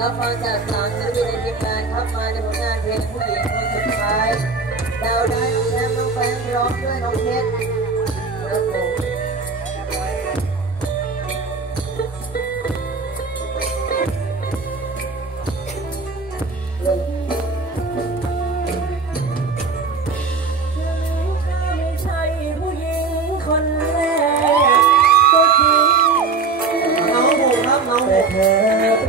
รับฟังจากสามศิลปิในทีมงานครับมาในผลงานเพลงผู้หญิงคนสุดท้ายดาวได้แชมป์น้องแฟนร้องด้วยน้อง ងមុខ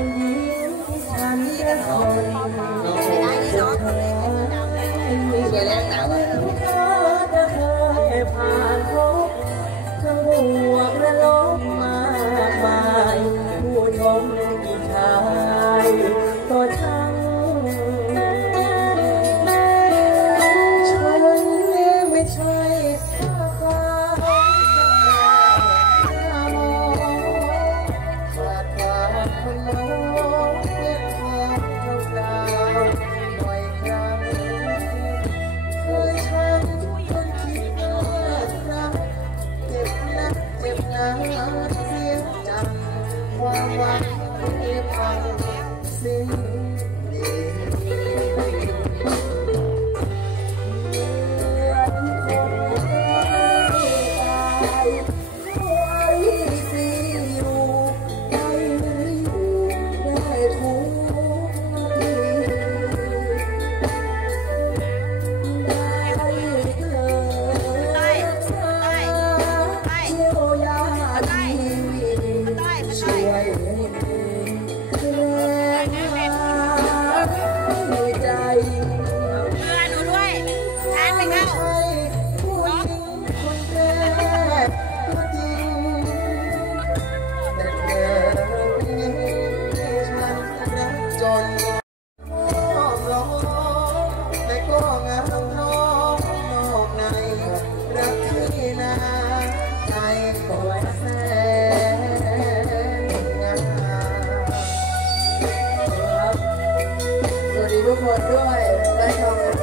ฉันจะทน Oh, yeah. นนร้องแต่ก็งับน้องนอกใน รักที่นาใจปวดแสนวัสดีทุกคนด้วยได้ชม